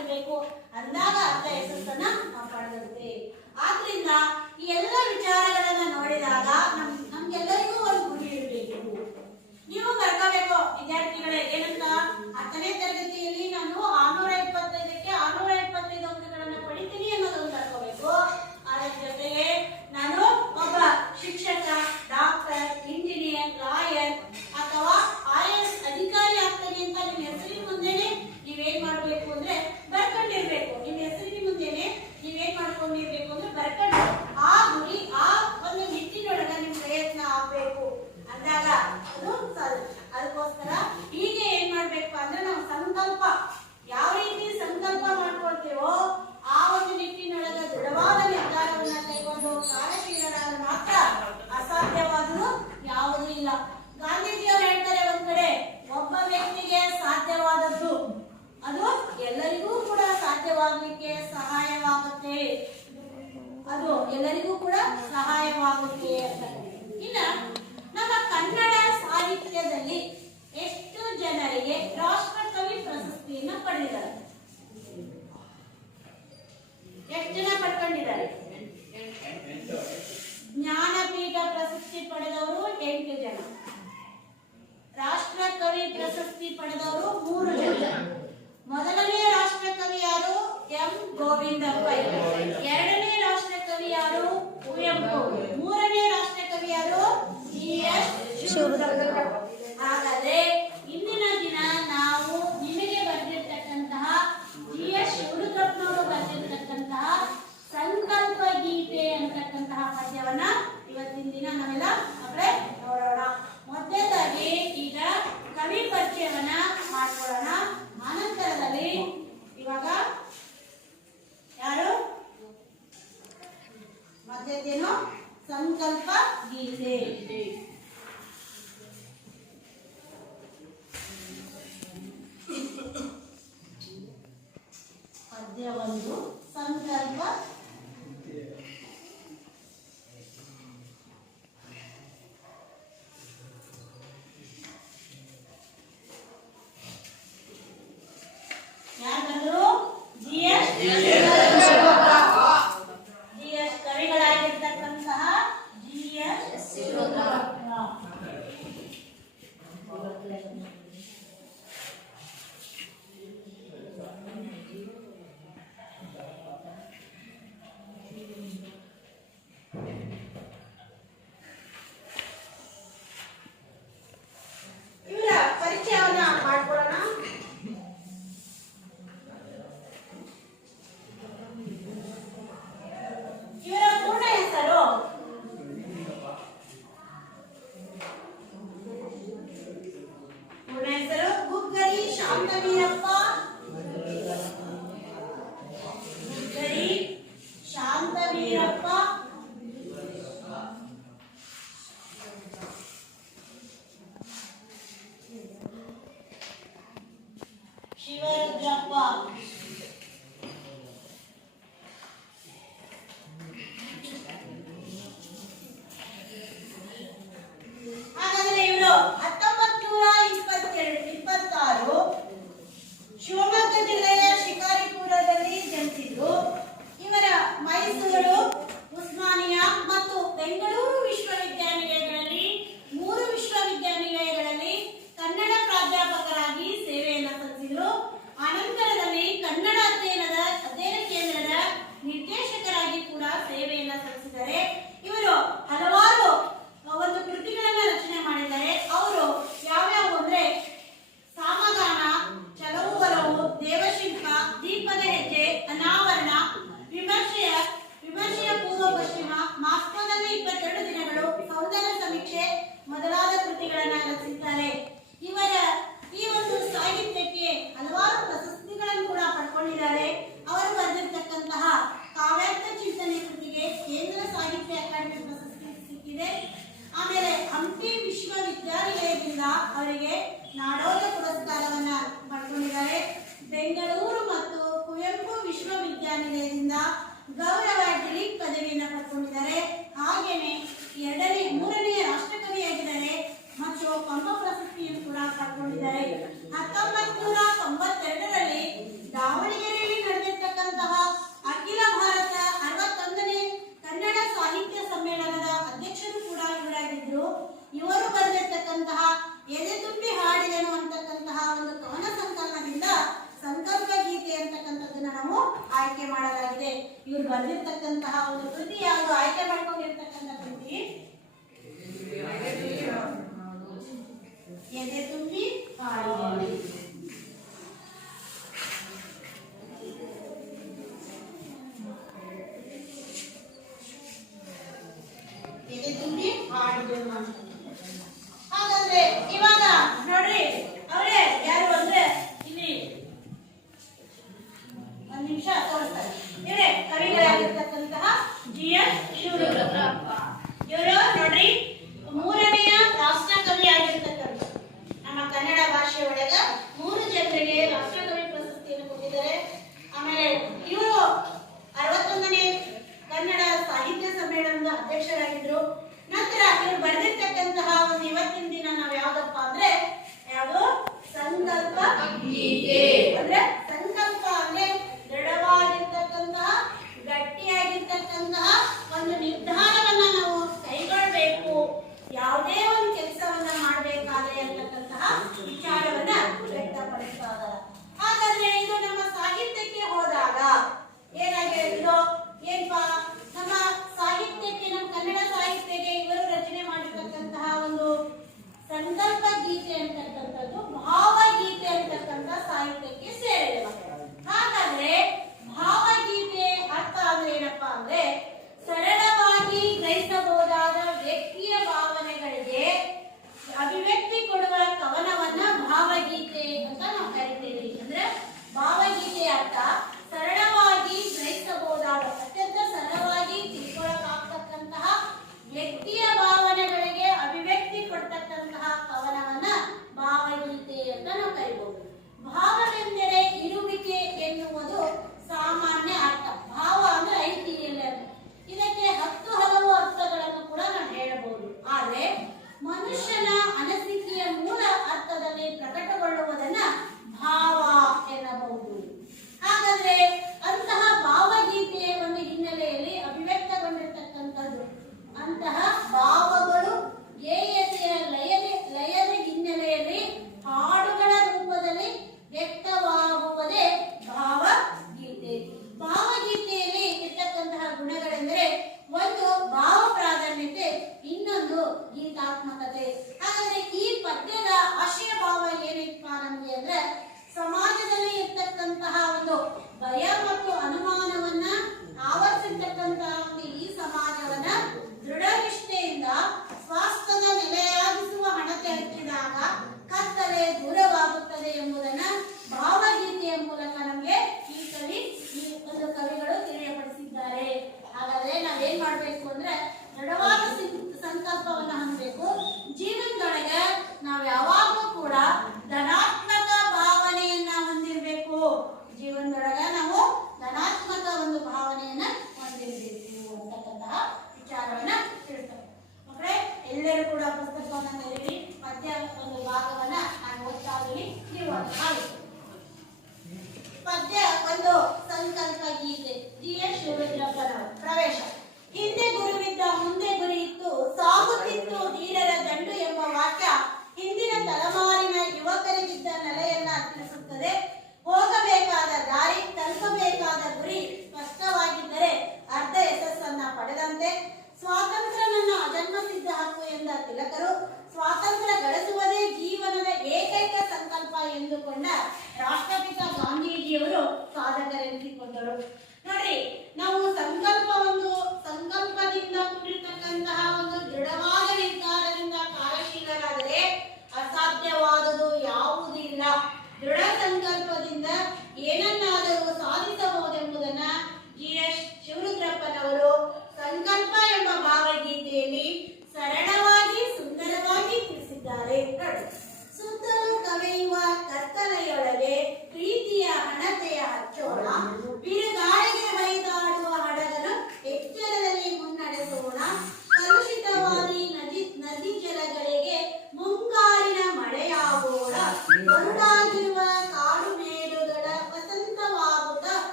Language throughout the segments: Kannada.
ಸ್ಪಷ್ಟವಾಗಿರ್ಬೇಕು ಅಂದಾಗ ಅರ್ಥ ಯಶಸ್ಸನ್ನ ಪಡೆದಂತೆ ಆದ್ರಿಂದ ಈ ಎಲ್ಲ ವಿಚಾರಗಳನ್ನ शिवृत्ती ಎದೆ ತುಂಬಿ ಹಾಡಿದೆನು ಅಂತಕ್ಕಂತಹ ಒಂದು ಕವನ ಸಂಕಲನದಿಂದ ಸಂಕಲ್ಪ ಗೀತೆ ಅಂತಕ್ಕಂಥದ್ದನ್ನ ನಾವು ಆಯ್ಕೆ ಮಾಡಲಾಗಿದೆ. ಇವ್ರು ಬರೆದಿರ್ತಕ್ಕಂತಹ ಒಂದು ಕೃತಿ ಯಾವುದು? ಆಯ್ಕೆ ಮಾಡ್ಕೊಂಡಿರ್ತಕ್ಕಂಥ ಕೃತಿ? ಎದೆ ತುಂಬಿ ಹಾಡಿ. ಎದೆ ತುಂಬಿ ಹಾಡಿದೆನು ಇವಾಗ ನೋಡ್ರಿ, ಅವರೇ ಯಾರು ಅಂದ್ರೆ ಇಲ್ಲಿ ಒಂದ್ ನಿಮಿಷ ತೋರಿಸ್ತಾರೆ. ಇವರೇ ಕವಿಗಳಾಗಿರ್ತಕ್ಕಂತಹ ಜಿ ಎಸ್ ಶಿವರುದ್ರಪ್ಪ ಇವರು ನೋಡ್ರಿ, ಮೂರನೆಯ ರಾಷ್ಟ್ರ ಕವಿ ಆಗಿರ್ತಕ್ಕಂಥ ನಮ್ಮ ಕನ್ನಡ ಭಾಷೆ ಒಳಗ ಮೂರು ಜನರಿಗೆ ರಾಷ್ಟ್ರಕವಿ ಪ್ರಶಸ್ತಿಯನ್ನು ಕೊಟ್ಟಿದ್ದಾರೆ. ಆಮೇಲೆ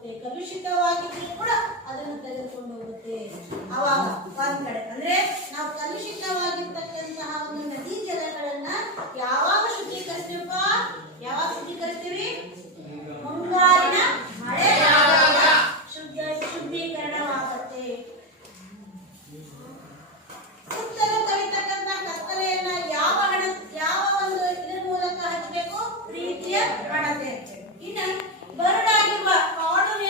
ಹೋಗುತ್ತೆ, ಕಲುಷಿತವಾಗಿದ್ರು ಕೂಡ ಅದನ್ನು ತೆಗೆದುಕೊಂಡು ಹೋಗುತ್ತೆ. ಅವಾಗ ಒಂದ್ ಕಡೆ ಅಂದ್ರೆ ನಾವು ಕಲುಷಿತವಾಗಿರ್ತಕ್ಕಂತಹ ಒಂದು ನದಿ ಜಲಗಳನ್ನ ಯಾವಾಗ ಶುದ್ಧೀಕರಿಸ್ತೀವಪ್ಪ? ಯಾವಾಗ ಶುದ್ಧೀಕರಿಸ್ತೀವಿ? ಮುಂಗಾರಿನ ಮಳೆ ಶುದ್ಧ ಶುದ್ಧೀಕರಣವಾಗುತ್ತೆ. ಸುತ್ತಲೂ ಕಲಿತಕ್ಕಂತಹ ಕತ್ತಲೆಯನ್ನ ಯಾವ ಹಣ, ಯಾವ ಒಂದು ಇದ್ರ ಮೂಲಕ ಹಚ್ಚಬೇಕು? ಪ್ರೀತಿಯ ಹಣತೆ. ಇನ್ನು வருடாயிரம் ஆடல்